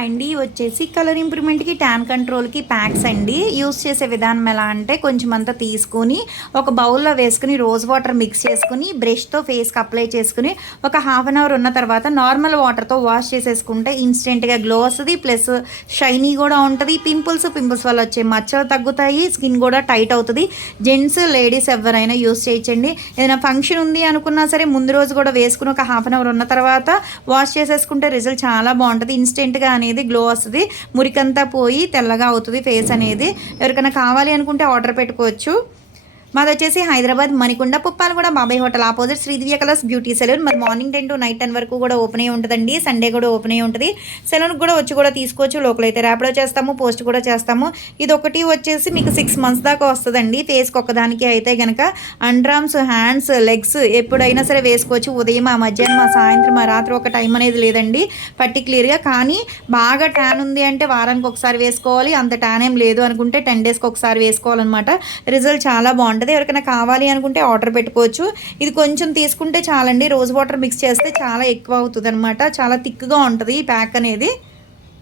అండి వచ్చేసి colour ఇంప్రూవ్మెంట్కి tan కంట్రోల్కి packs అండి. యూస్ చేసే విధానం ఎలా అంటే కొంచెం అంతా తీసుకొని ఒక బౌల్లో వేసుకుని రోజ్ వాటర్ మిక్స్ చేసుకుని బ్రష్తో ఫేస్కి అప్లై చేసుకుని ఒక హాఫ్ అన్ అవర్ ఉన్న తర్వాత నార్మల్ వాటర్తో వాష్ చేసేసుకుంటే ఇన్స్టెంట్గా గ్లో వస్తుంది. ప్లస్ షైనీ కూడా ఉంటుంది. పింపుల్స్ వల్ల వచ్చే మచ్చలు తగ్గుతాయి. స్కిన్ కూడా టైట్ అవుతుంది. జెంట్స్ లేడీస్ ఎవరైనా యూస్ చేయొచ్చండి. ఏదైనా ఫంక్షన్ ఉంది అనుకున్నా సరే ముందు రోజు కూడా వేసుకుని ఒక హాఫ్ అన్ అవర్ ఉన్న తర్వాత వాష్ చేసేసుకుంటే రిజల్ట్ చాలా బాగుంటుంది. ఇన్స్టెంట్గా అనేది గ్లో వస్తుంది. మురికంతా పోయి తెల్లగా అవుతుంది ఫేస్ అనేది. ఎవరికైనా కావాలి అనుకుంటే ఆర్డర్ పెట్టుకోవచ్చు. మాది వచ్చేసి Hyderabad Manikonda Puppalaguda Babai hotel opposite Sridivya colours beauty salon. మరి మార్నింగ్ 10 to నైట్ 10 వరకు కూడా ఓపెన్ అయ్యి ఉంటుందండి. సండే కూడా ఓపెన్ అయ్యి ఉంటుంది. సెలూన్కి కూడా వచ్చి కూడా తీసుకోవచ్చు. లోకల్ అయితే ర్యాపిడో చేస్తాము, పోస్ట్ కూడా చేస్తాము. ఇది ఒకటి వచ్చేసి మీకు 6 months దాకా వస్తుందండి. ఫేస్కి ఒక్కదానికి అయితే కనుక అండర్ ఆర్మ్స్, హ్యాండ్స్, లెగ్స్ ఎప్పుడైనా సరే వేసుకోవచ్చు. ఉదయం, మధ్యాహ్నం, సాయంత్రం, రాత్రి ఒక టైం అనేది లేదండి పర్టిక్యులర్గా. కానీ బాగా ట్యాన్ ఉంది అంటే వారానికి ఒకసారి వేసుకోవాలి. అంత ట్యాన్ ఏం లేదు అనుకుంటే 10 daysకి ఒకసారి వేసుకోవాలన్నమాట. రిజల్ట్ చాలా బాగుంటుంది. ఎవరికైనా కావాలి అనుకుంటే ఆర్డర్ పెట్టుకోవచ్చు. ఇది కొంచెం తీసుకుంటే చాలండి. రోజ్ వాటర్ మిక్స్ చేస్తే చాలా ఎక్కువ అవుతుంది అనమాట. చాలా థిక్గా ఉంటుంది ఈ ప్యాక్ అనేది.